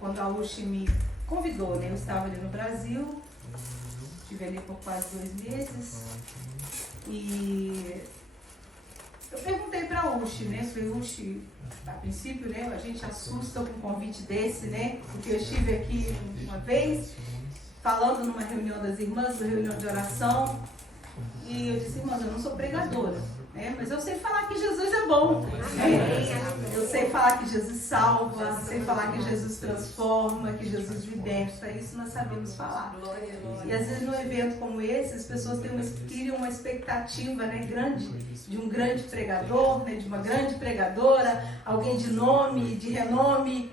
quando a Uchi me convidou, né? Eu estava ali no Brasil, estive ali por quase 2 meses, e eu perguntei para a Uchi, né? Falei, Uchi, a princípio, né, a gente assusta com um convite desse, né? Porque eu estive aqui uma vez, falando numa reunião das irmãs, uma reunião de oração, e eu disse, irmãs, eu não sou pregadora, né? Mas eu sei falar que Jesus é bom, né? Eu sei falar que Jesus salva, sei falar que Jesus transforma, que Jesus liberta, isso nós sabemos falar. E às vezes num evento como esse, as pessoas criam uma expectativa, né, grande, de um grande pregador, né, de uma grande pregadora, alguém de nome, de renome.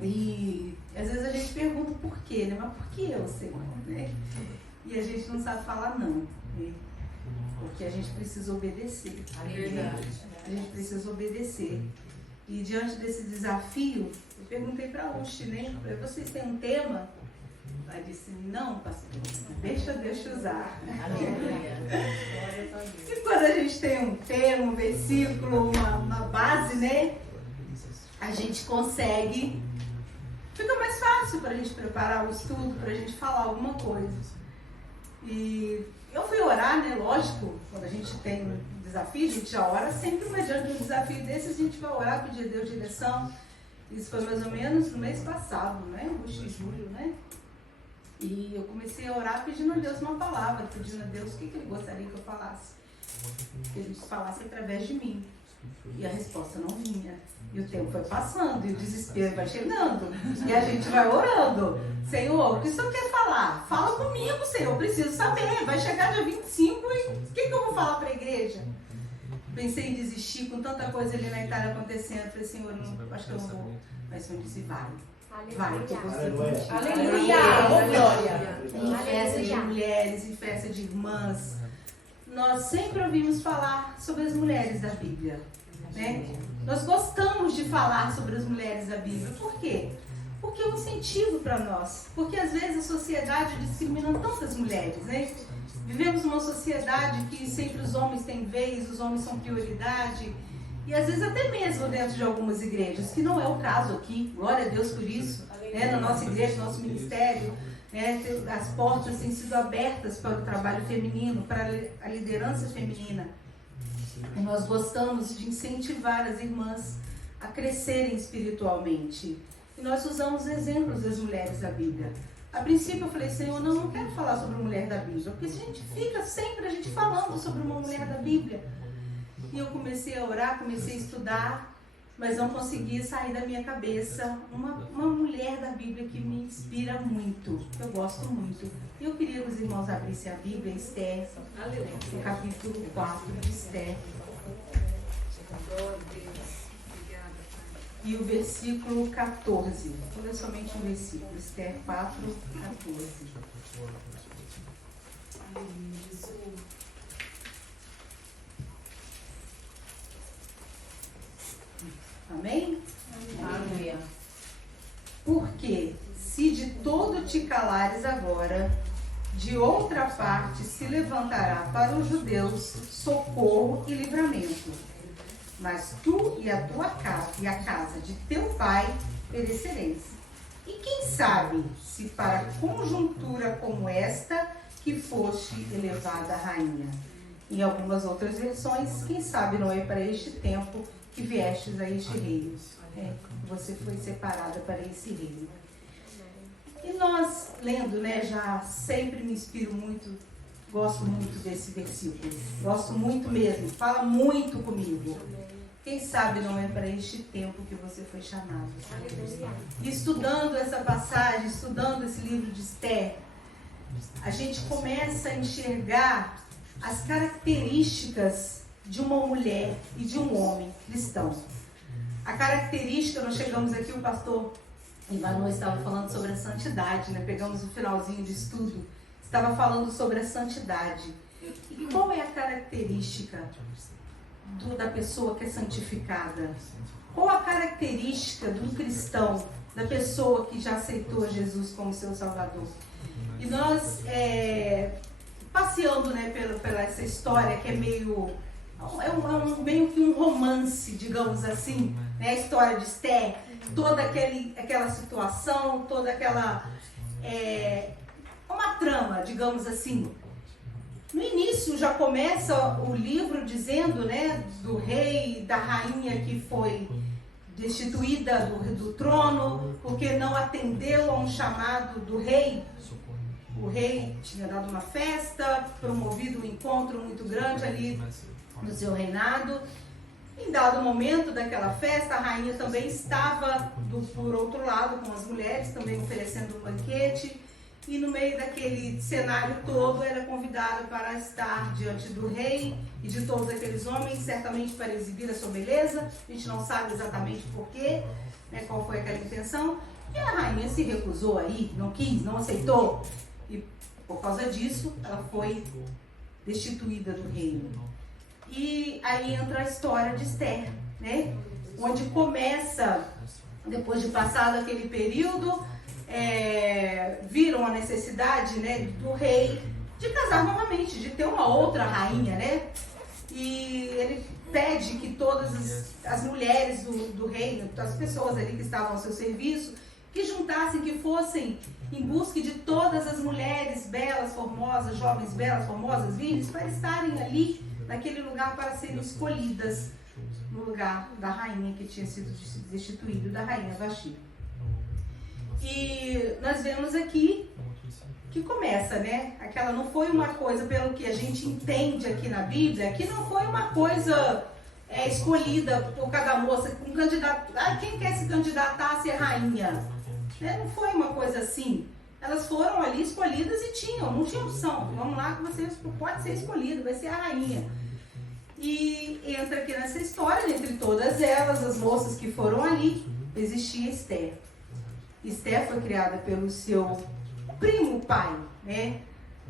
E às vezes a gente pergunta por quê, né? Mas por que eu, Senhor? Né? E a gente não sabe falar não, né? Porque a gente precisa obedecer. A gente precisa obedecer. E diante desse desafio, eu perguntei para a Uchi, né? Vocês têm um tema? Ela disse, não, pastor, deixa Deus te usar. E quando a gente tem um tema, um versículo, uma base, né? A gente consegue, fica mais fácil para a gente preparar o estudo, para a gente falar alguma coisa. E eu fui orar, né? Lógico, quando a gente tem um desafio, a gente já ora sempre, mas diante de um desafio desse, a gente vai orar, pedir a Deus direção. Isso foi mais ou menos no mês passado, né? Agosto e julho, né? E eu comecei a orar pedindo a Deus uma palavra, pedindo a Deus o que Ele gostaria que eu falasse. Que Ele falasse através de mim. E a resposta não vinha. E o tempo foi passando, e o desespero vai chegando. E a gente vai orando. Senhor, o que o Senhor quer falar? Fala comigo, Senhor, eu preciso saber. Vai chegar dia 25 e o que eu vou falar para a igreja? Pensei em desistir com tanta coisa ali na Itália acontecendo. Falei, Senhor, não, acho que eu não vou. Mas o Senhor disse, vai. Vai, que eu consigo. Aleluia! Glória! Em festa de mulheres, em festa de irmãs, nós sempre ouvimos falar sobre as mulheres da Bíblia, né? Nós gostamos de falar sobre as mulheres da Bíblia. Por quê? Porque é um incentivo para nós. Porque às vezes a sociedade discrimina tantas mulheres, né? Vivemos numa sociedade que sempre os homens têm vez, os homens são prioridade. E às vezes até mesmo dentro de algumas igrejas, que não é o caso aqui, glória a Deus por isso, né? Na nossa igreja, no nosso ministério, né? As portas têm sido abertas para o trabalho feminino, para a liderança feminina. E nós gostamos de incentivar as irmãs a crescerem espiritualmente. E nós usamos exemplos das mulheres da Bíblia. A princípio eu falei, Senhor, não quero falar sobre a mulher da Bíblia, porque a gente fica sempre falando sobre uma mulher da Bíblia. E eu comecei a orar, comecei a estudar, mas não consegui sair da minha cabeça uma mulher da Bíblia que me inspira muito, que eu gosto muito. E eu queria que os irmãos abrissem a Bíblia, Esther, no capítulo 4 de Esther. E o versículo 14. Vou ler somente um versículo, Esther 4, 14. Amém? Amém. Porque se de todo te calares agora, de outra parte se levantará para os judeus socorro e livramento. Mas tu e a tua casa e a casa de teu pai perecereis. E quem sabe se para conjuntura como esta que foste elevada a rainha. Em algumas outras versões, quem sabe não é para este tempo que viestes a este reino. Você foi separada para esse reino. E nós, lendo, né, já sempre me inspiro muito, gosto muito desse versículo. Gosto muito mesmo, fala muito comigo. Quem sabe não é para este tempo que você foi chamado. E estudando essa passagem, estudando esse livro de Esther, a gente começa a enxergar as características de uma mulher e de um homem cristão. A característica, nós chegamos aqui, o pastor Ivanô estava falando sobre a santidade, né? Pegamos o finalzinho de estudo, estava falando sobre a santidade. E qual é a característica da pessoa que é santificada? Qual a característica do cristão, da pessoa que já aceitou Jesus como seu Salvador? E nós, passeando, né, pela essa história que é meio que um romance, digamos assim, né, a história de Esther, toda aquela situação, toda aquela... uma trama, digamos assim. No início já começa o livro dizendo, né, do rei, da rainha que foi destituída do trono, porque não atendeu a um chamado do rei. O rei tinha dado uma festa, promovido um encontro muito grande ali no seu reinado. Em dado momento daquela festa, a rainha também estava por outro lado com as mulheres, também oferecendo um banquete. E no meio daquele cenário todo, era convidada para estar diante do rei e de todos aqueles homens, certamente para exibir a sua beleza. A gente não sabe exatamente porquê, né, qual foi aquela intenção. E a rainha se recusou aí, não quis, não aceitou. E por causa disso, ela foi destituída do reino. E aí entra a história de Esther, né? Onde começa, depois de passado aquele período, viram a necessidade, né, do rei de casar novamente, de ter uma outra rainha, né? E ele pede que todas as mulheres do reino, as pessoas ali que estavam ao seu serviço, que juntassem, que fossem em busca de todas as mulheres belas, formosas, jovens belas, formosas, virgens, para estarem ali, naquele lugar, para serem escolhidas no lugar da rainha que tinha sido destituída, da rainha Vasti. E nós vemos aqui que começa, né? Aquela não foi uma coisa, pelo que a gente entende aqui na Bíblia, que não foi uma coisa escolhida por cada moça, um candidato, quem quer se candidatar a ser rainha? Né? Não foi uma coisa assim. Elas foram ali escolhidas e não tinha opção. Vamos lá que você pode ser escolhido, vai ser a rainha. E entra aqui nessa história, entre todas elas, as moças que foram ali, existia Esther. Esther foi criada pelo seu primo pai, né?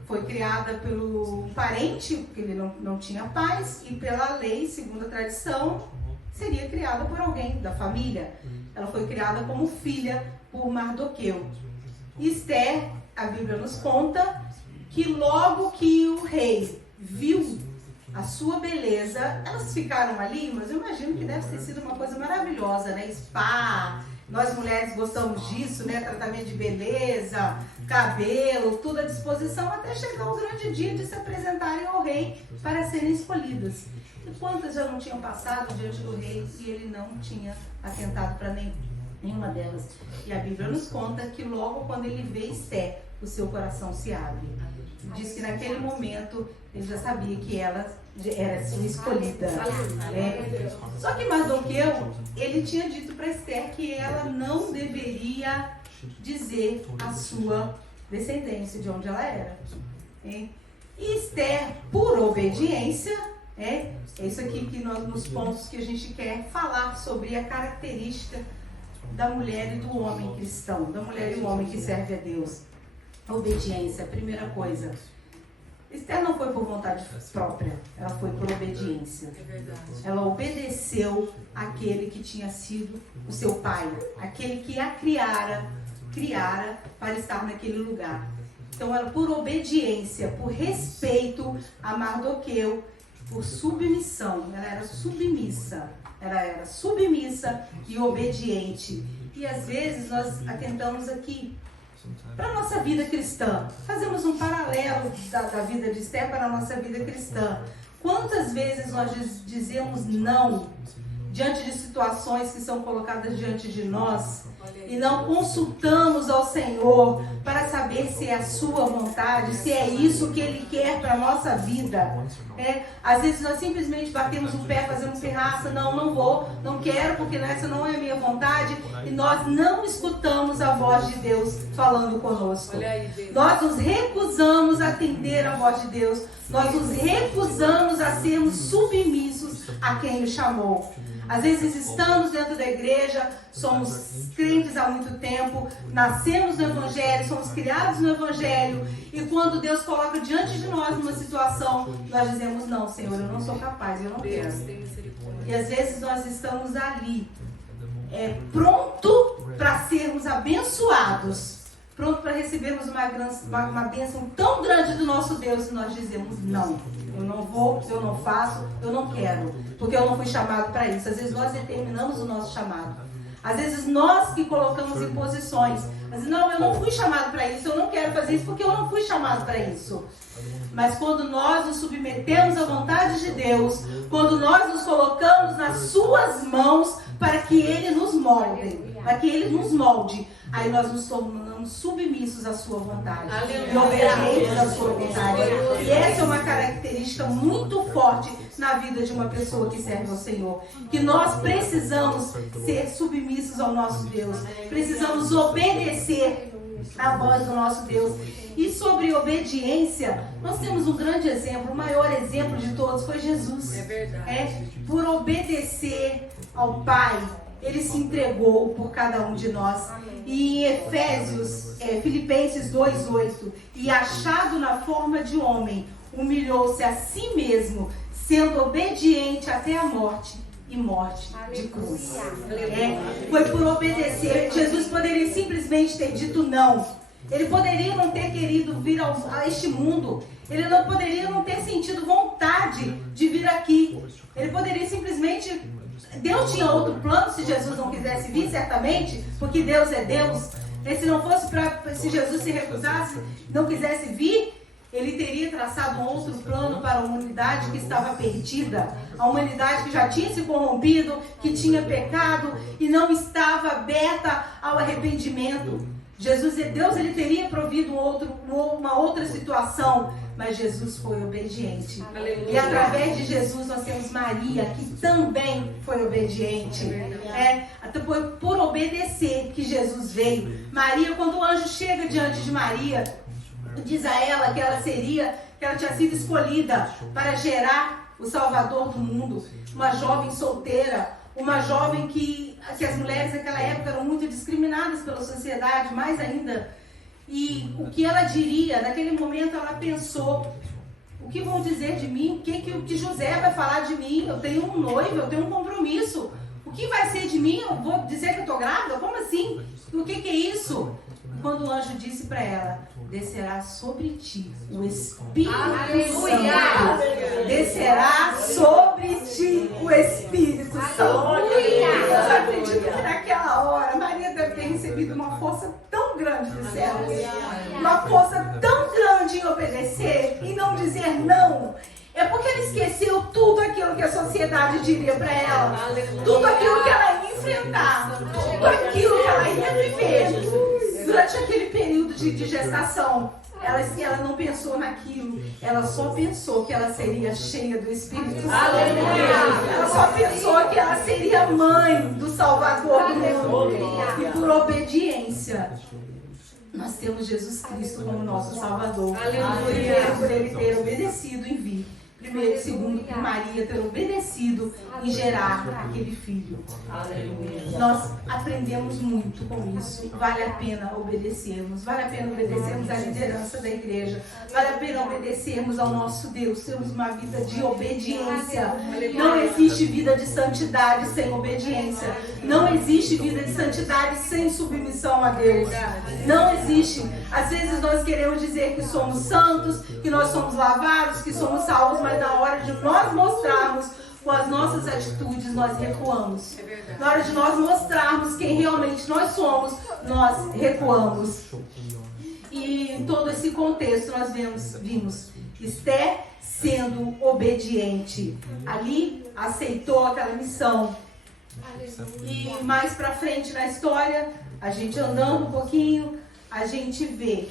Foi criada pelo parente, porque ele não tinha pais, e pela lei, segundo a tradição, seria criada por alguém da família. Ela foi criada como filha por Mardoqueu. Esther, a Bíblia nos conta que logo que o rei viu a sua beleza, elas ficaram ali, mas eu imagino que deve ter sido uma coisa maravilhosa, né? Spa, nós mulheres gostamos disso, né? Tratamento de beleza, cabelo, tudo à disposição, até chegar o grande dia de se apresentarem ao rei para serem escolhidas. E quantas já não tinham passado diante do rei e ele não tinha atentado para nenhuma delas? E a Bíblia nos conta que logo quando ele vê Esther, o seu coração se abre. Diz que naquele momento ele já sabia que ela era sua escolhida. Só que Mardoqueu, ele tinha dito para Esther que ela não deveria dizer a sua descendência, de onde ela era. E Esther, por obediência, é isso aqui que nós, nos pontos que a gente quer falar sobre a característica da mulher e do homem cristão, da mulher e do homem que serve a Deus. A obediência, a primeira coisa. Esther não foi por vontade própria, ela foi por obediência. Ela obedeceu àquele que tinha sido o seu pai, aquele que a criara para estar naquele lugar. Então ela, por obediência, por respeito a Mardoqueu, por submissão, ela era submissa e obediente. E às vezes nós atentamos aqui para a nossa vida cristã. Fazemos um paralelo da vida de Esther para a nossa vida cristã. Quantas vezes nós dizemos não diante de situações que são colocadas diante de nós e não consultamos ao Senhor para saber se é a sua vontade, se é isso que Ele quer para a nossa vida. Às vezes nós simplesmente batemos o pé, fazemos pirraça, não vou, não quero, porque essa não é a minha vontade, e nós não escutamos a voz de Deus falando conosco. Nós nos recusamos a atender a voz de Deus, nós nos recusamos a sermos submissos a quem o chamou. Às vezes estamos dentro da igreja, somos crentes há muito tempo, nascemos no Evangelho, somos criados no Evangelho, e quando Deus coloca diante de nós uma situação, nós dizemos, não, Senhor, eu não sou capaz, eu não quero. E às vezes nós estamos ali, pronto para sermos abençoados, pronto para recebermos uma bênção tão grande do nosso Deus, e nós dizemos, não, eu não vou, eu não faço, eu não quero, porque eu não fui chamado para isso. Às vezes nós determinamos o nosso chamado. Às vezes nós que colocamos em posições. Mas não, eu não fui chamado para isso, eu não quero fazer isso porque eu não fui chamado para isso. Mas quando nós nos submetemos à vontade de Deus, quando nós nos colocamos nas suas mãos para que Ele nos molde, para que Ele nos molde, aí nós nos tornamos submissos à sua vontade e obedientes à sua vontade. E essa é uma característica muito forte na vida de uma pessoa que serve ao Senhor. Que nós precisamos ser submissos ao nosso Deus. Precisamos obedecer à voz do nosso Deus. E sobre obediência, nós temos um grande exemplo, o maior exemplo de todos foi Jesus. É verdade. Por obedecer ao Pai, Ele se entregou por cada um de nós. E em Filipenses 2:8, e achado na forma de homem, humilhou-se a si mesmo, sendo obediente até a morte, e morte de cruz. Foi por obedecer. Jesus poderia simplesmente ter dito não. Ele poderia não ter querido vir a este mundo. Ele não poderia não ter sentido vontade de vir aqui. Ele poderia simplesmente... Deus tinha outro plano se Jesus não quisesse vir, certamente, porque Deus é Deus. E se não fosse se Jesus se recusasse, não quisesse vir, Ele teria traçado um outro plano para a humanidade que estava perdida. A humanidade que já tinha se corrompido, que tinha pecado e não estava aberta ao arrependimento. Jesus é Deus, Ele teria provido uma outra situação, mas Jesus foi obediente. Aleluia. E através de Jesus nós temos Maria, que também foi obediente. Até por obedecer que Jesus veio. Maria, quando o anjo chega diante de Maria, diz a ela que ela tinha sido escolhida para gerar o Salvador do mundo. Uma jovem solteira, uma jovem que as mulheres naquela época eram muito discriminadas pela sociedade, mais ainda. E o que ela diria, naquele momento ela pensou, o que vão dizer de mim? O que José vai falar de mim? Eu tenho um noivo, eu tenho um compromisso. O que vai ser de mim? Eu vou dizer que eu estou grávida? Como assim? O que é isso? Quando o anjo disse para ela, descerá sobre ti o Espírito Santo. Descerá sobre ti o Espírito Santo. Eu acredito que naquela hora Maria deve ter recebido uma força tão grande do céu. Uma força tão grande em obedecer e não dizer não. É porque ela esqueceu tudo aquilo que a sociedade diria para ela. Tudo aquilo que ela ia enfrentar. Tudo aquilo que ela ia viver. Durante aquele período de gestação, ela não pensou naquilo. Ela só pensou que ela seria cheia do Espírito Santo. Ela só pensou que ela seria mãe do Salvador do mundo. E por obediência, nós temos Jesus Cristo como nosso Salvador. Primeiro, por Ele ter obedecido em vir. Primeiro, segundo, por Maria ter obedecido em gerar aquele filho. Nós aprendemos muito com isso. Vale a pena obedecermos. Vale a pena obedecermos à liderança da igreja. Vale a pena obedecermos ao nosso Deus. Temos uma vida de obediência. Não existe vida de santidade sem obediência. Não existe vida de santidade sem submissão a Deus. Não existe. Às vezes nós queremos dizer que somos santos, que nós somos lavados, que somos salvos, mas na hora de nós mostrarmos com as nossas atitudes, nós recuamos. Na hora de nós mostrarmos quem realmente nós somos, nós recuamos. E em todo esse contexto nós vimos Esther sendo obediente. Ali aceitou aquela missão. E mais pra frente na história, a gente andando um pouquinho, a gente vê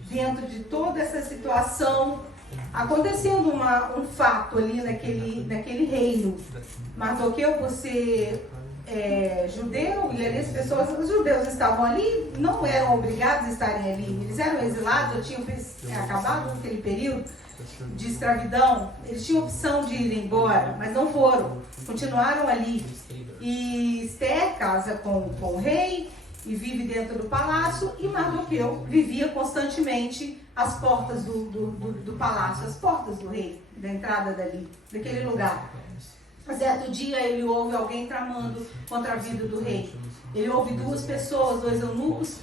dentro de toda essa situação acontecendo um fato ali naquele reino. Mardoqueu, por ser judeu, e ali as pessoas, os judeus estavam ali, não eram obrigados a estarem ali, eles eram exilados, já tinham acabado aquele período de escravidão, eles tinham opção de ir embora, mas não foram, continuaram ali. E Esther casa com o rei e vive dentro do palácio, e Mardoqueu vivia constantemente às portas do palácio, às portas do rei, da entrada daquele lugar. Certo dia ele ouve alguém tramando contra a vida do rei. Ele ouve duas pessoas, dois eunucos,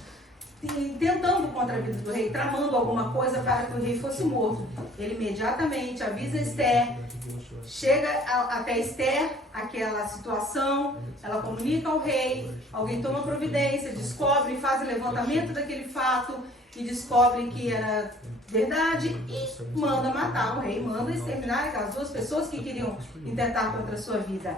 tentando contra a vida do rei, tramando alguma coisa para que o rei fosse morto. Ele imediatamente avisa Esther, chega até Esther, aquela situação, ela comunica ao rei, alguém toma providência, descobre, faz o levantamento daquele fato e descobre que era verdade e manda matar o rei, manda exterminar aquelas duas pessoas que queriam intentar contra a sua vida.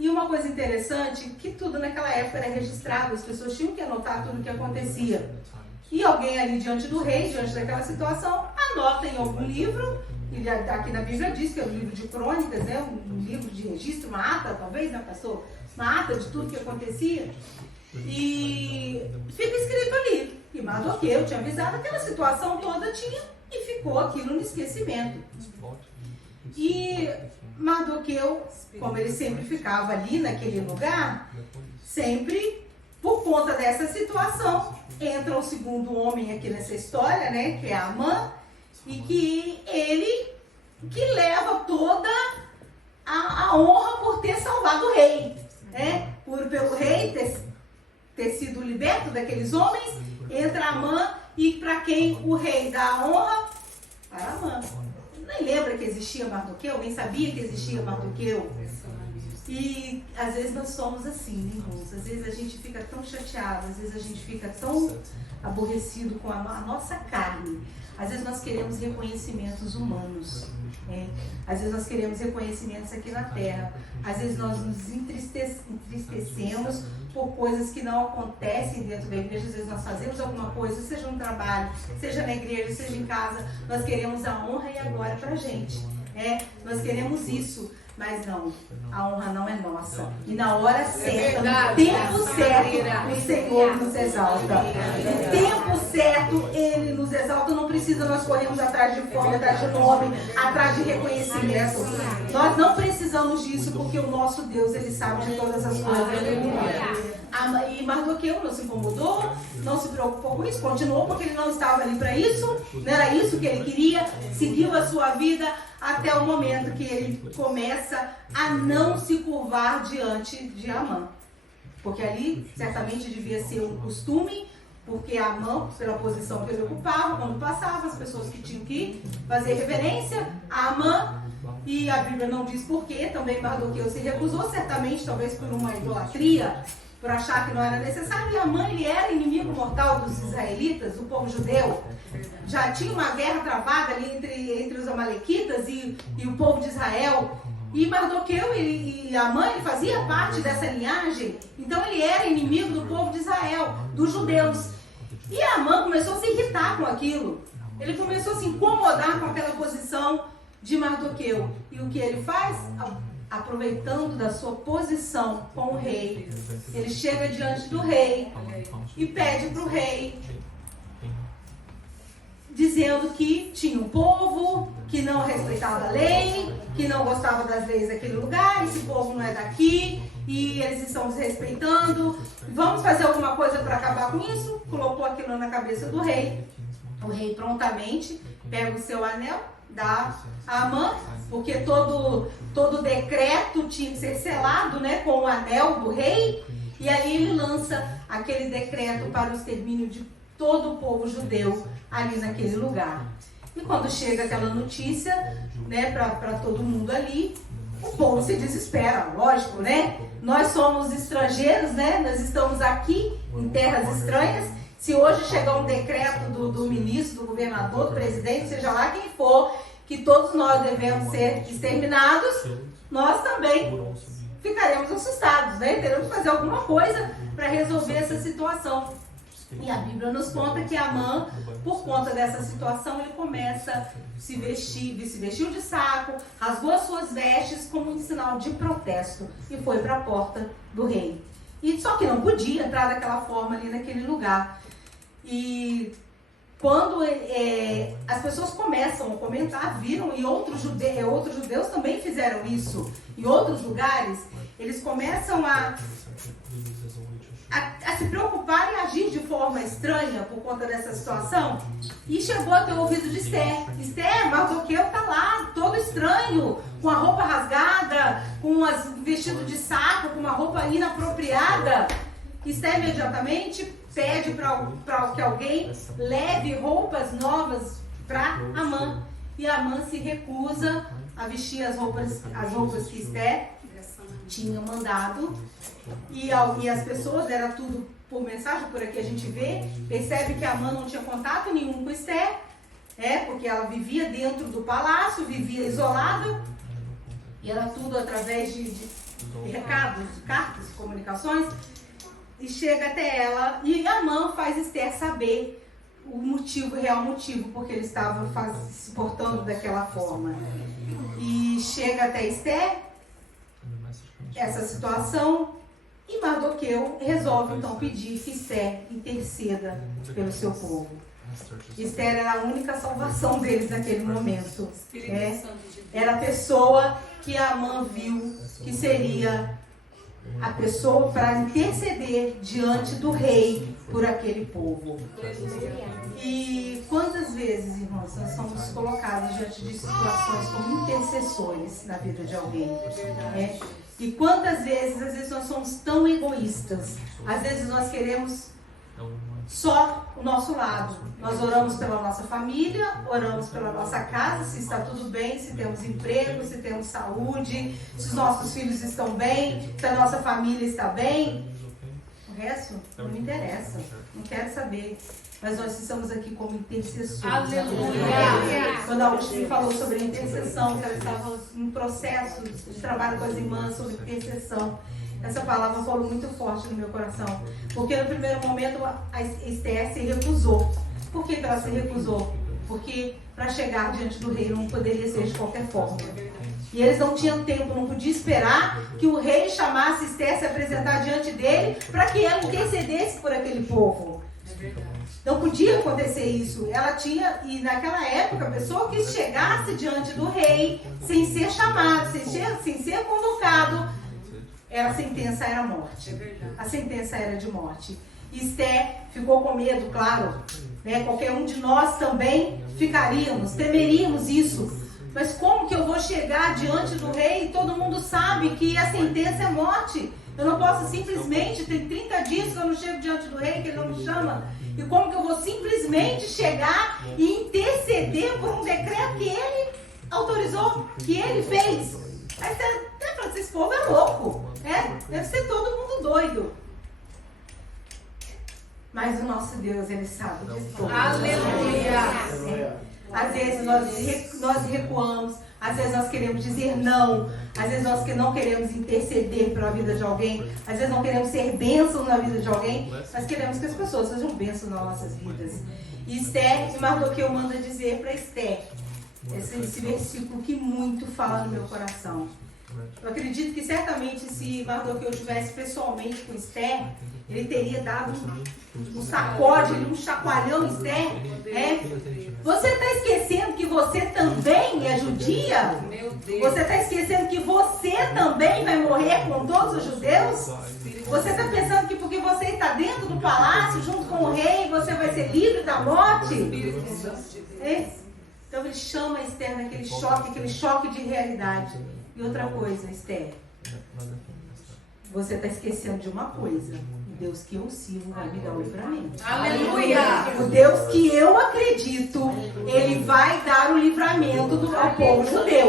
E uma coisa interessante, que tudo naquela época era registrado, as pessoas tinham que anotar tudo o que acontecia. E alguém ali diante do rei, diante daquela situação, anota em algum livro, e aqui na Bíblia diz que é um livro de crônicas, né? Um livro de registro, uma ata, talvez, né, pastor? Uma ata de tudo que acontecia. E fica escrito ali, que Mardoqueu tinha avisado, aquela situação toda tinha, e ficou aquilo no esquecimento. E Mardoqueu, como ele sempre ficava ali naquele lugar, sempre, por conta dessa situação, entra o segundo homem aqui nessa história, né, que é Amã, e que ele que leva toda a honra por ter salvado o rei, né, pelo rei ter sido liberto daqueles homens, entra Amã, e para quem o rei dá a honra? Para Amã. Nem lembra que existia Mardoqueu, nem sabia que existia Mardoqueu. E às vezes nós somos assim, irmãos. Às vezes a gente fica tão chateado, às vezes a gente fica tão aborrecido com a nossa carne. Às vezes nós queremos reconhecimentos humanos. Às vezes nós queremos reconhecimentos aqui na terra. Às vezes nós nos entristecemos por coisas que não acontecem dentro da igreja. Às vezes nós fazemos alguma coisa, seja no trabalho, seja na igreja, seja em casa. Nós queremos a honra e a glória pra gente. Nós queremos isso. Mas não, a honra não é nossa. E na hora certa, no tempo certo, o Senhor nos exalta. No tempo certo, Ele nos exalta. Não precisa nós corrermos atrás de fome, atrás de nome, atrás de reconhecimento. Nós não precisamos disso, porque o nosso Deus, Ele sabe de todas as coisas. E Mardoqueu não se incomodou, não se preocupou com isso, continuou porque ele não estava ali para isso, não era isso que ele queria, seguiu a sua vida até o momento que ele começa a não se curvar diante de Amã. Porque ali certamente devia ser um costume, porque Amã, pela posição que ele ocupava, quando passava, as pessoas que tinham que fazer reverência a Amã, e a Bíblia não diz porquê, também Mardoqueu se recusou, certamente, talvez por uma idolatria, por achar que não era necessário, e Amã, ele era inimigo mortal dos israelitas, do povo judeu. Já tinha uma guerra travada ali entre os amalequitas e o povo de Israel. E Mardoqueu e Amã, ele fazia parte dessa linhagem, então ele era inimigo do povo de Israel, dos judeus. E Amã começou a se irritar com aquilo. Ele começou a se incomodar com aquela posição de Mardoqueu. E o que ele faz? Aproveitando da sua posição com o rei, ele chega diante do rei e pede para o rei, dizendo que tinha um povo que não respeitava a lei, que não gostava das leis daquele lugar, esse povo não é daqui e eles estão desrespeitando, vamos fazer alguma coisa para acabar com isso. Colocou aquilo na cabeça do rei. O rei prontamente pega o seu anel, dá a Amã, porque todo decreto tinha que ser selado, né, com o anel do rei, e aí ele lança aquele decreto para o extermínio de todo o povo judeu ali naquele lugar. E quando chega aquela notícia, né, para todo mundo ali, o povo se desespera, lógico, né? Nós somos estrangeiros, né? Nós estamos aqui em terras estranhas. Se hoje chegar um decreto do ministro, do governador, do presidente, seja lá quem for, que todos nós devemos ser exterminados, nós também ficaremos assustados, né? Teremos que fazer alguma coisa para resolver essa situação. E a Bíblia nos conta que Amã, por conta dessa situação, ele começa a se vestiu de saco, rasgou as suas vestes como um sinal de protesto e foi para a porta do rei. E só que não podia entrar daquela forma ali naquele lugar. E quando as pessoas começam a comentar, viram, e outros judeus também fizeram isso em outros lugares, eles começam a se preocupar e agir de forma estranha por conta dessa situação, e chegou até o ouvido de Esther. Mardoqueu está lá, todo estranho, com a roupa rasgada, com um vestido de saco, com uma roupa inapropriada. Esther imediatamente pede para que alguém leve roupas novas para Amã. E Amã se recusa a vestir as roupas que Esther tinha mandado. E as pessoas, era tudo por mensagem, por aqui a gente vê, percebe que Amã não tinha contato nenhum com Esther, porque ela vivia dentro do palácio, vivia isolada, e era tudo através de recados, de cartas, de comunicações, e chega até ela, e Amã faz Esther saber o real motivo, porque ele estava se portando daquela forma. E chega até Esther, essa situação, e Mardoqueu resolve então pedir que Esther interceda pelo seu povo. Esther era a única salvação deles naquele momento. Era a pessoa que Amã viu que seria a pessoa para interceder diante do rei por aquele povo. E quantas vezes, irmãos, nós somos colocados diante de situações como intercessores na vida de alguém? E quantas vezes, às vezes nós somos tão egoístas, às vezes nós queremos só o nosso lado. Nós oramos pela nossa família, oramos pela nossa casa, se está tudo bem, se temos emprego, se temos saúde, se os nossos filhos estão bem, se a nossa família está bem. O resto não me interessa, não quero saber. Mas nós estamos aqui como intercessores. Aleluia! Quando a Ulti falou sobre a intercessão, que ela estava em processo de trabalho com as irmãs sobre intercessão, essa palavra falou muito forte no meu coração. Porque no primeiro momento a Esther se recusou. Por que ela se recusou? Porque para chegar diante do rei não poderia ser de qualquer forma. E eles não tinham tempo, não podia esperar que o rei chamasse Esther, se apresentar diante dele, para que ela intercedesse por aquele povo. Não podia acontecer isso. Ela tinha, e naquela época, a pessoa que chegasse diante do rei, sem ser chamado, sem ser convocado, a sentença era morte. A sentença era de morte. Esther ficou com medo, claro. Qualquer um de nós também ficaríamos, temeríamos isso. Mas como que eu vou chegar diante do rei e todo mundo sabe que a sentença é morte? Eu não posso simplesmente, tem 30 dias que eu não chego diante do rei, que ele não me chama. E como que eu vou simplesmente chegar e interceder por um decreto que ele autorizou, que ele fez? Aí você até fala, esse povo é louco. Deve ser todo mundo doido. Mas o nosso Deus, ele sabe de tudo. Aleluia! Às vezes nós recuamos, às vezes nós queremos dizer não, às vezes nós não queremos interceder pela vida de alguém, às vezes não queremos ser bênção na vida de alguém, mas queremos que as pessoas sejam bênção nas nossas vidas. E Esther, e Mardoqueu manda dizer para Esther, esse versículo que muito fala no meu coração. Eu acredito que certamente se Mardoqueu estivesse pessoalmente com Esther, ele teria dado um sacode, um chacoalhão em Esther. Você está esquecendo que você também é judia? Você está esquecendo que você também vai morrer com todos os judeus? Você está pensando que porque você está dentro do palácio, junto com o rei, você vai ser livre da morte? Então ele chama Esther naquele choque de realidade. E outra coisa, Esther, você está esquecendo de uma coisa. O Deus que eu sirvo vai me dar o livramento. Aleluia! O Deus que eu acredito, ele vai dar o livramento ao povo judeu.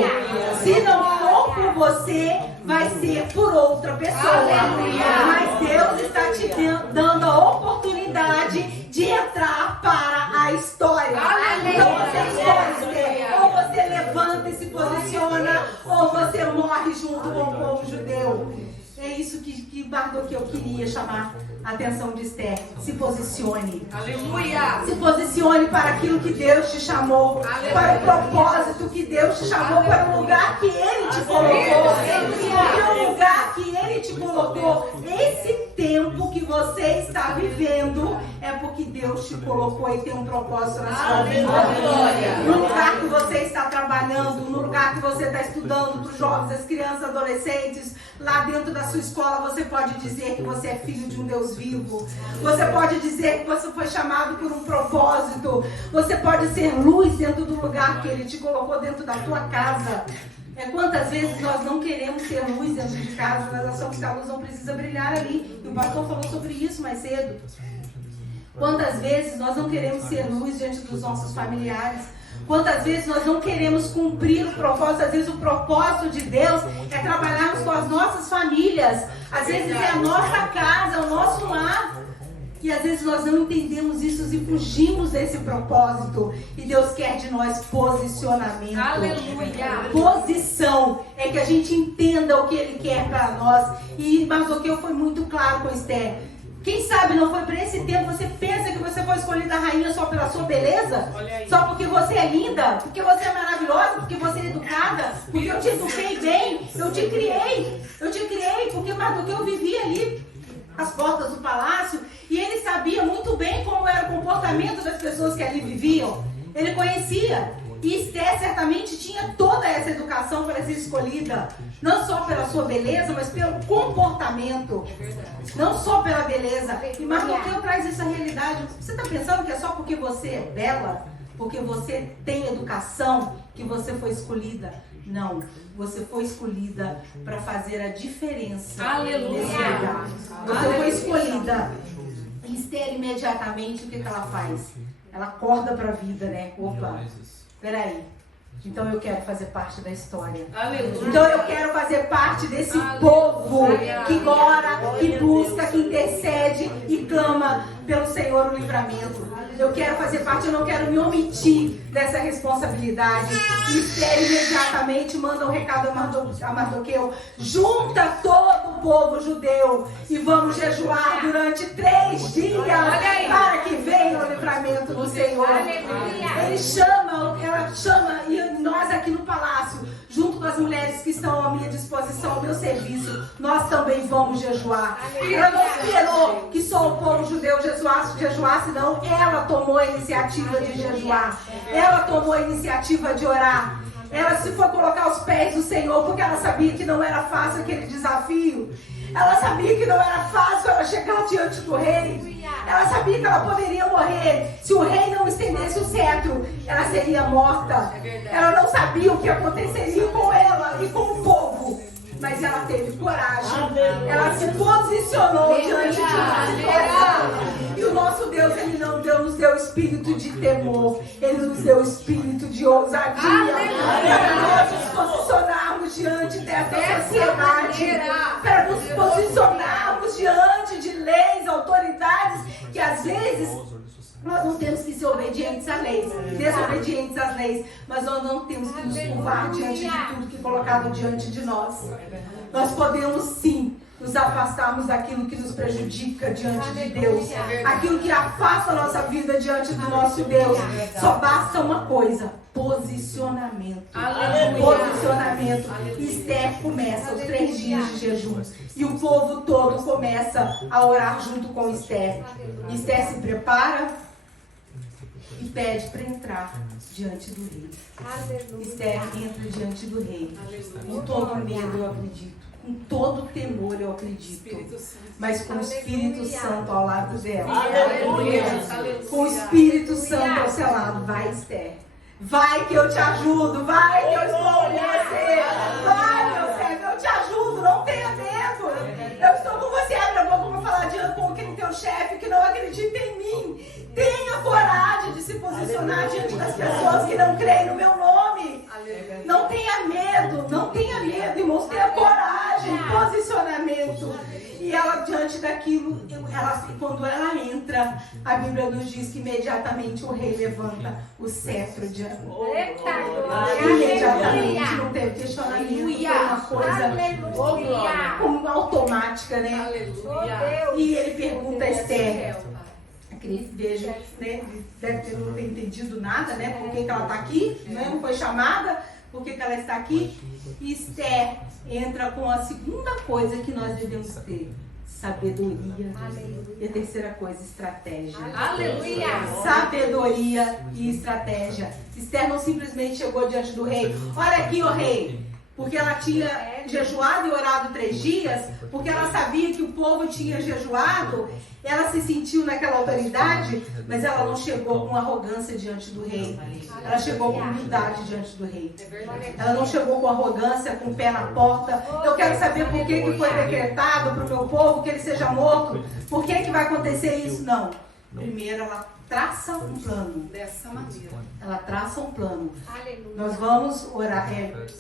Se não for por você, vai ser por outra pessoa. Aleluia! Mas Deus está te dando a oportunidade de entrar para a história. Aleluia! Então você escolhe, ou você levanta e se posiciona, ou você morre junto com o povo judeu. É isso que Mardoqueu queria chamar a atenção de Esther. Se posicione. Aleluia! Se posicione para aquilo que Deus te chamou. Aleluia. Para o propósito que Deus te chamou. Para o lugar que Ele te colocou. Para o lugar que Ele te colocou. Esse tempo que você está vivendo é porque Deus te colocou e tem um propósito na sua vida. No lugar que você está trabalhando, no lugar que você está estudando, para os jovens, as crianças, adolescentes, lá dentro da sua escola, você pode dizer que você é filho de um Deus vivo. Você pode dizer que você foi chamado por um propósito. Você pode ser luz dentro do lugar que Ele te colocou, dentro da tua casa. Quantas vezes nós não queremos ser luz dentro de casa, nós achamos que a luz não precisa brilhar ali. E o pastor falou sobre isso mais cedo. Quantas vezes nós não queremos ser luz diante dos nossos familiares? Quantas vezes nós não queremos cumprir o propósito? Às vezes o propósito de Deus é trabalharmos com as nossas famílias. Às vezes é a nossa casa, é o nosso lar. E às vezes nós não entendemos isso e fugimos desse propósito. E Deus quer de nós posicionamento. Aleluia. Posição é que a gente entenda o que Ele quer para nós. E Mardoqueu foi muito claro com Esther. Quem sabe não foi para esse tempo, você pensa que você foi escolhida a rainha só pela sua beleza? Só porque você é linda? Porque você é maravilhosa? Porque você é educada? Porque eu te eduquei bem? Eu te criei porque Mardoqueu vivia ali às portas do palácio e ele sabia muito bem como era o comportamento das pessoas que ali viviam. Ele conhecia. E Esther certamente tinha toda essa educação para ser escolhida, não só pela sua beleza, mas pelo comportamento, não só pela beleza. E Mardoqueu traz essa realidade. Você está pensando que é só porque você é bela, porque você tem educação, que você foi escolhida? Não, você foi escolhida para fazer a diferença. Aleluia. Nesse lugar. Você foi escolhida. E Esther imediatamente, o que ela faz? Ela acorda para a vida, né? Opa, peraí. Então eu quero fazer parte da história. Aleluia. Então eu quero fazer parte desse povo que ora, que busca, que intercede e clama pelo Senhor o livramento. Eu quero fazer parte, eu não quero me omitir dessa responsabilidade. E Esther imediatamente manda um recado a Mardoqueu: junta todo o povo judeu e vamos jejuar durante 3 dias para que venha o livramento do Senhor. Ele chama, ela chama, e nós aqui no palácio, junto com as mulheres que estão à minha disposição, ao meu serviço, nós também vamos jejuar. Ela não esperou que só o povo judeu jejuasse, não. Ela tomou a iniciativa de jejuar. Ela tomou a iniciativa de orar. Ela se foi colocar aos pés do Senhor, porque ela sabia que não era fácil aquele desafio. Ela sabia que não era fácil ela chegar diante do rei. Ela sabia que ela poderia morrer. Se o rei não estendesse o cetro, ela seria morta. Ela não sabia o que aconteceria com ela e com o povo. Mas ela teve coragem. Ela se posicionou diante de uma situação. E o nosso Deus, Ele não nos deu espírito de temor. Ele nos deu espírito de ousadia. Para nós nos posicionarmos diante dessa sociedade. Para nos posicionarmos diante de leis, autoridades, que às vezes nós não temos que ser obedientes às leis, desobedientes às leis, mas nós não temos que nos curvar diante de tudo que é colocado diante de nós. Nós podemos sim nos afastarmos daquilo que nos prejudica diante de Deus, aquilo que afasta a nossa vida diante do nosso Deus. Só basta uma coisa: posicionamento. Posicionamento. Esther começa os 3 dias de jejum e o povo todo começa a orar junto com Esther. Esther se prepara e pede para entrar diante do rei. Esther entra diante do rei. Com todo medo, eu acredito. Com todo temor, eu acredito. Mas com o Espírito Santo ao lado dela. Com o Espírito Santo ao seu lado. Vai, Esther. Vai que eu te ajudo. Vai que eu estou com você. Vai, meu servo, eu te ajudo. Não tenha medo. Eu estou com você. Abre a boca para falar diante com aquele teu chefe que não acredita em mim. Tenha coragem de se posicionar diante das pessoas que não creem no meu nome. Não tenha medo. Não tenha medo, irmãos. Tenha coragem. Posicionamento. E ela, diante daquilo, quando ela entra, a Bíblia nos diz que imediatamente o rei levanta o cetro diante. Imediatamente, não teve questionamento, foi uma coisa como automática, né? E ele pergunta a Esther, vejo, né? Deve não ter entendido nada, né? Por que ela está aqui, né? Não foi chamada, por que ela está aqui? E Esther entra com a segunda coisa que nós devemos ter: sabedoria. E a terceira coisa, estratégia. Aleluia! Sabedoria e estratégia. Esther não simplesmente chegou diante do rei: olha aqui, ó rei, porque ela tinha jejuado e orado 3 dias, porque ela sabia que o povo tinha jejuado, ela se sentiu naquela autoridade, mas ela não chegou com arrogância diante do rei. Ela chegou com humildade diante do rei. Ela não chegou com arrogância, com o pé na porta. Eu quero saber por que foi decretado para o meu povo que ele seja morto. Por que vai acontecer isso? Não. Primeiro ela traça um plano. Dessa maneira. Ela traça um plano. Aleluia. Nós vamos orar,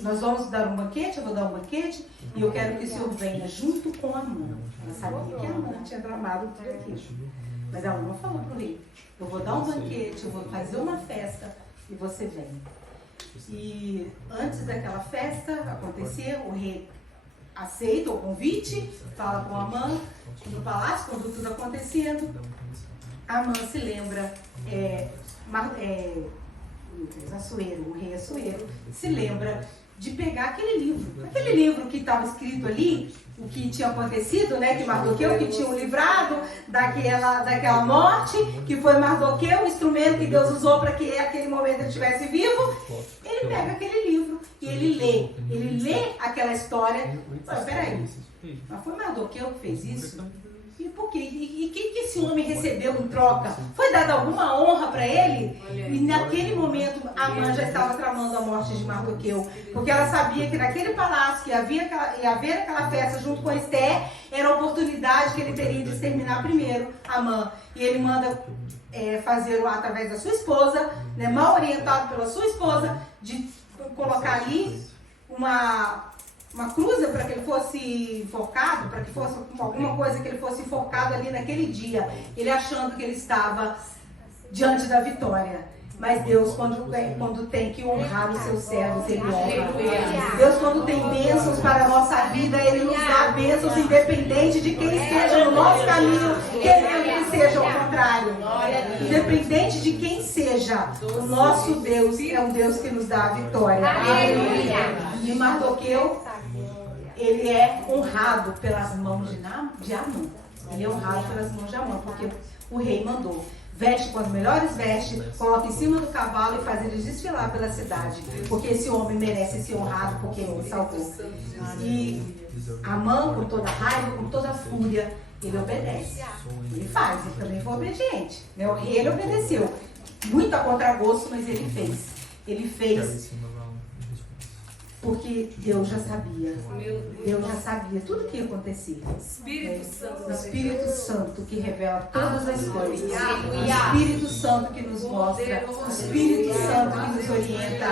nós vamos dar um banquete, eu vou dar um banquete, e eu quero que o Senhor venha junto com a Amã. Ela sabia que a Amã tinha tramado tudo aquilo. Mas ela não falou para o rei. Eu vou dar um banquete, eu vou fazer uma festa e você vem. E antes daquela festa acontecer, o rei aceita o convite, fala com a Amã no palácio, quando tudo acontecendo. A Amã se lembra, Assuero, o rei Assuero, se lembra de pegar aquele livro que estava escrito ali, o que tinha acontecido, né, que Mardoqueu, que tinha o livrado daquela morte, que foi Mardoqueu, o instrumento que Deus usou para que aquele momento ele estivesse vivo. Ele pega aquele livro e ele lê aquela história. Peraí, mas foi Mardoqueu que fez isso? E por quê? E o que esse homem recebeu em troca? Foi dada alguma honra para ele? E naquele momento, Amã já estava tramando a morte de Mardoqueu. Porque ela sabia que naquele palácio, que ia haver aquela festa junto com Esther, era a oportunidade que ele teria de exterminar primeiro Amã. E ele manda fazer através da sua esposa, né, mal orientado pela sua esposa, de colocar ali uma cruza para que ele fosse enforcado, para que fosse alguma coisa que ele fosse enforcado ali naquele dia, ele achando que ele estava diante da vitória. Mas Deus, quando tem que honrar os seus servos, Ele honra. Deus, quando tem bênçãos para a nossa vida, Ele nos dá bênçãos independente de quem esteja no nosso caminho, querendo que seja o contrário. Independente de quem seja, o nosso Deus é um Deus que nos dá a vitória. E Mardoqueu, ele é honrado pelas mãos de Amã. Ele é honrado pelas mãos de Amã, porque o rei mandou. Veste com as melhores vestes, coloca em cima do cavalo e faz eles desfilar pela cidade. Porque esse homem merece ser honrado porque ele me salvou. E Amã, com toda raiva, com toda fúria, ele obedece. Ele faz, ele também foi obediente. Né? O rei, ele obedeceu. Muito a contragosto, mas ele fez. Ele fez porque Deus já sabia. Deus já sabia tudo o que ia acontecer. O Espírito Santo que revela todas as coisas. O Espírito Santo que nos mostra. O Espírito Santo que nos orienta.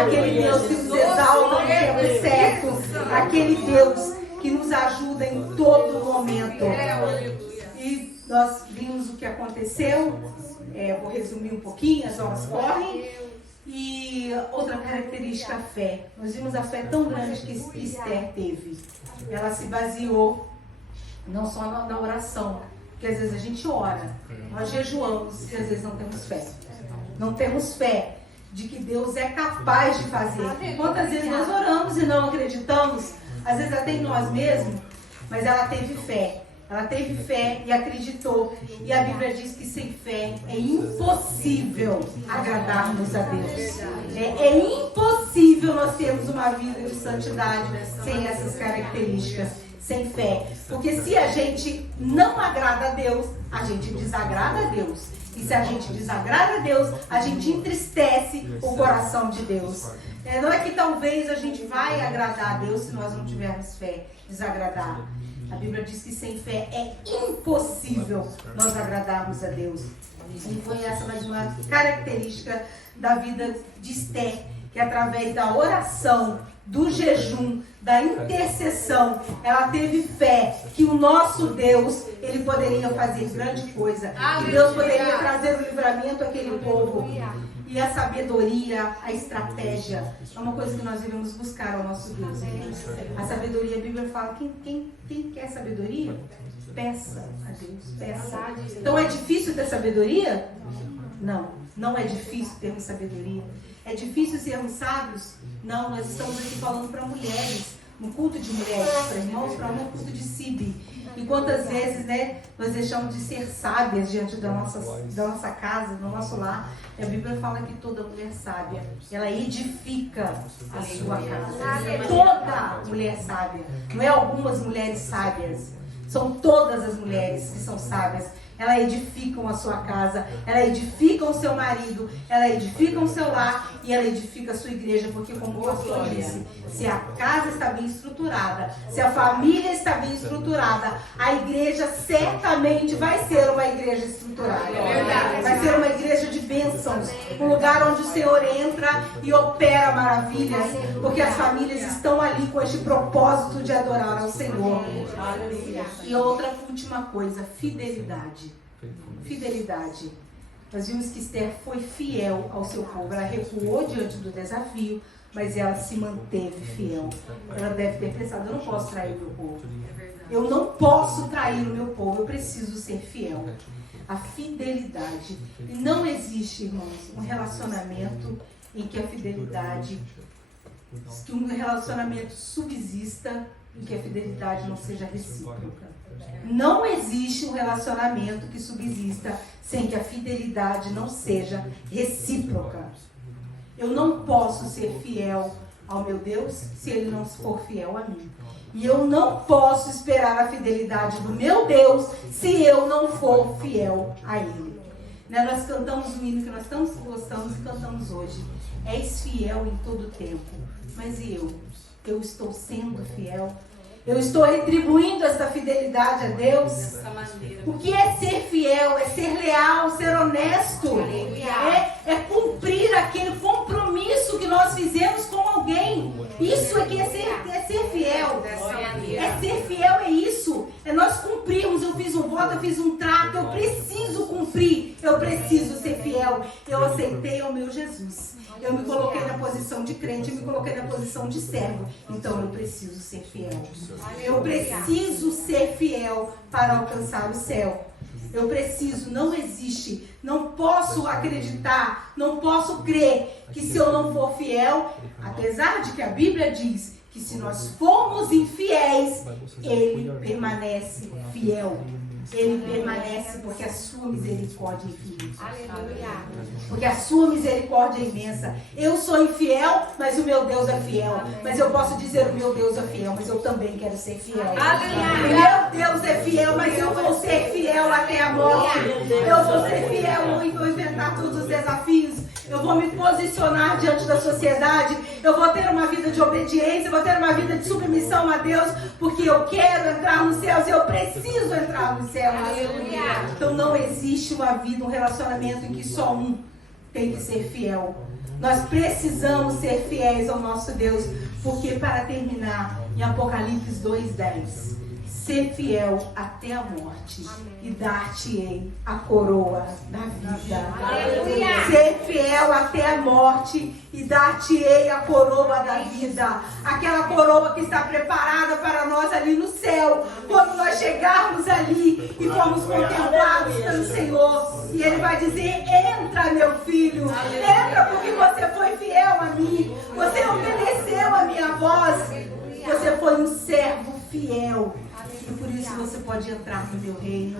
Aquele Deus que nos exalta no tempo certo. Aquele Deus que nos ajuda em todo momento. E nós vimos o que aconteceu. Vou resumir um pouquinho, as horas correm. E outra característica, a fé. Nós vimos a fé tão grande que Esther teve. Ela se baseou não só na oração, porque às vezes a gente ora, nós jejuamos e às vezes não temos fé. Não temos fé de que Deus é capaz de fazer. Quantas vezes nós oramos e não acreditamos, às vezes até em nós mesmos, mas ela teve fé. Ela teve fé e acreditou. E a Bíblia diz que sem fé é impossível agradarmos a Deus. É impossível nós termos uma vida de santidade sem essas características, sem fé. Porque se a gente não agrada a Deus, a gente desagrada a Deus. E se a gente desagrada a Deus, a gente entristece o coração de Deus. Não é que talvez a gente vai agradar a Deus se nós não tivermos fé, desagradar. A Bíblia diz que sem fé é impossível nós agradarmos a Deus. E foi essa mais uma característica da vida de Esther, que através da oração, do jejum, da intercessão, ela teve fé que o nosso Deus, ele poderia fazer grande coisa. Que Deus poderia trazer o livramento àquele povo. E a sabedoria, a estratégia, é uma coisa que nós devemos buscar ao nosso Deus. A sabedoria, a Bíblia fala, quem quer sabedoria, peça a Deus, peça. Então é difícil ter sabedoria? Não, não é difícil termos sabedoria. É difícil sermos sábios? Não, nós estamos aqui falando para mulheres. no culto de mulheres, para irmãos, para um culto de CIB. E quantas vezes, né, nós deixamos de ser sábias diante da nossa casa, do nosso lar. E a Bíblia fala que toda mulher sábia, ela edifica a sua casa. Toda mulher sábia. Não é algumas mulheres sábias. São todas as mulheres que são sábias. Elas edificam a sua casa, ela edifica o seu marido, ela edifica o seu lar e ela edifica a sua igreja, porque como o pastor disse, se a casa está bem estruturada, se a família está bem estruturada, a igreja certamente vai ser uma igreja estruturada. Vai ser uma igreja de bênçãos, um lugar onde o Senhor entra e opera maravilhas, porque as famílias estão ali com este propósito de adorar ao Senhor. E outra última coisa, fidelidade. Fidelidade. Nós vimos que Esther foi fiel ao seu povo. Ela recuou diante do desafio, mas ela se manteve fiel. Ela deve ter pensado, eu não posso trair o meu povo. Eu não posso trair o meu povo, eu preciso ser fiel. A fidelidade. E não existe, irmãos, um relacionamento em que a fidelidade, que um relacionamento subsista em que a fidelidade não seja recíproca. Não existe um relacionamento que subsista sem que a fidelidade não seja recíproca. Eu não posso ser fiel ao meu Deus se Ele não for fiel a mim. E eu não posso esperar a fidelidade do meu Deus se eu não for fiel a Ele. Né? Nós cantamos um hino que nós tanto gostamos e cantamos hoje. És fiel em todo tempo. Mas e eu? Eu estou sendo fiel? Eu estou retribuindo essa fidelidade a Deus? O que é ser fiel? É ser leal, ser honesto. É cumprir aquele compromisso que nós fizemos com alguém. Isso é que é ser fiel. É ser fiel, é isso. É nós cumprirmos. Eu fiz um voto, eu fiz um trato. Eu preciso cumprir. Eu preciso ser fiel. Eu aceitei ao meu Jesus. Eu me coloquei na posição de crente, eu me coloquei na posição de servo. Então eu preciso ser fiel. Eu preciso ser fiel para alcançar o céu. Eu preciso, não existe, não posso acreditar, não posso crer que se eu não for fiel, apesar de que a Bíblia diz que se nós formos infiéis, Ele permanece fiel. Ele permanece porque a sua misericórdia é infinita. Porque a sua misericórdia é imensa. Eu sou infiel, mas o meu Deus é fiel. Mas eu posso dizer o meu Deus é fiel, mas eu também quero ser fiel. O meu Deus é fiel, mas eu vou ser fiel até a morte. Eu vou ser fiel e vou enfrentar todos os desafios. Eu vou me posicionar diante da sociedade. Eu vou ter uma vida de obediência. Eu vou ter uma vida de submissão a Deus. Porque eu quero entrar nos céus. E eu preciso entrar nos céus. Então não existe uma vida, um relacionamento em que só um tem que ser fiel. Nós precisamos ser fiéis ao nosso Deus. Porque para terminar, em Apocalipse 2:10, ser fiel até a morte. Amém. E dar-te-ei a coroa da vida. Aleluia. Ser fiel até a morte e dar-te-ei a coroa da vida. Aquela coroa que está preparada para nós ali no céu. Quando nós chegarmos ali e formos contemplados pelo Senhor. E Ele vai dizer, entra meu filho. Entra porque você foi fiel a mim. Você obedeceu a minha voz. Você foi um servo fiel. E por isso você pode entrar no meu reino.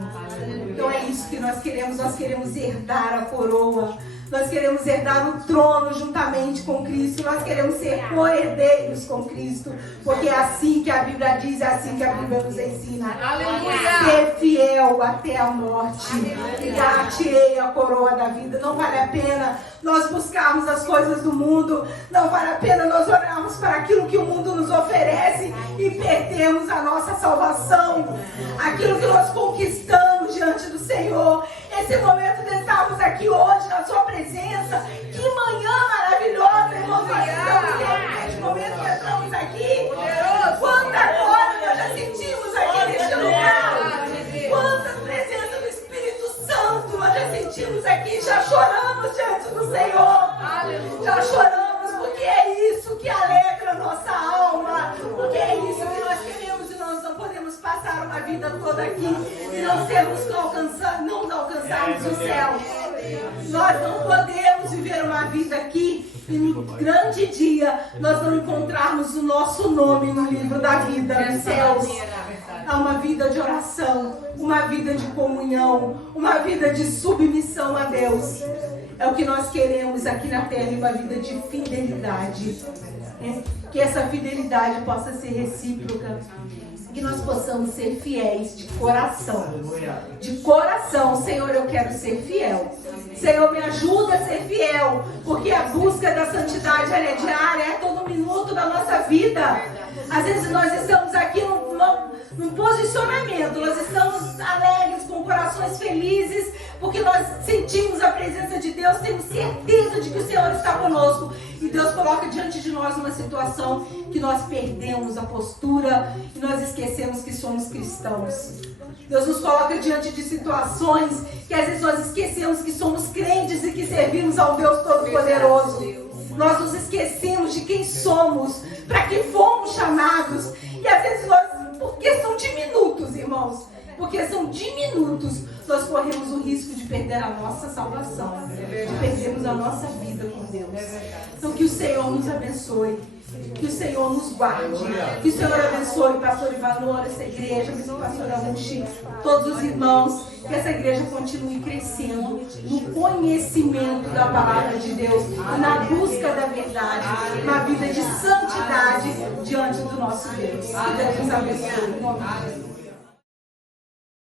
Então é isso que nós queremos herdar a coroa. Nós queremos herdar o trono juntamente com Cristo. Nós queremos ser co-herdeiros com Cristo. Porque é assim que a Bíblia diz, é assim que a Bíblia nos ensina. Ser fiel até a morte. E dar-te-ei a coroa da vida. Não vale a pena nós buscarmos as coisas do mundo. Não vale a pena nós olharmos para aquilo que o mundo nos oferece e perdermos a nossa salvação. Aquilo que nós conquistamos diante do Senhor. Esse momento de estarmos aqui hoje na sua presença. Que manhã maravilhosa, irmãos. Nesse momento que entramos aqui. Quanta glória nós já sentimos aqui neste lugar. Quanta presença do Espírito Santo nós já sentimos aqui. Já choramos diante do Senhor. Já choramos porque é isso que alegra a nossa alma. Porque é isso que nós queremos e nós não podemos passar uma vida toda aqui e não alcançarmos o céu. Nós não podemos viver uma vida aqui e no grande dia nós não encontrarmos o nosso nome no livro da vida dos céus. Há uma vida de oração, uma vida de comunhão, uma vida de submissão a Deus. É o que nós queremos aqui na terra, uma vida de fidelidade. Que essa fidelidade possa ser recíproca. Que nós possamos ser fiéis de coração. De coração, Senhor, eu quero ser fiel. Senhor, me ajuda a ser fiel. Porque a busca da santidade ela é diária, é todo minuto da nossa vida. Às vezes nós estamos aqui num posicionamento, nós estamos alegres, com corações felizes, porque nós sentimos a presença de Deus, temos certeza de que o Senhor está conosco. E Deus coloca diante de nós uma situação que nós perdemos a postura e nós esquecemos que somos cristãos. Deus nos coloca diante de situações que às vezes nós esquecemos que somos crentes e que servimos ao Deus Todo-Poderoso. Nós nos esquecemos de quem somos, para que fomos chamados. E às vezes nós, porque são diminutos, irmãos, porque são diminutos, nós corremos o risco de perder a nossa salvação, de perdermos a nossa vida com Deus. Então que o Senhor nos abençoe, que o Senhor nos guarde, que o Senhor abençoe pastor Ivanor, essa igreja, pastor Amushi, todos os irmãos, que essa igreja continue crescendo no conhecimento da palavra de Deus, na busca da verdade, na vida de santidade diante do nosso Deus. Que Deus nos abençoe.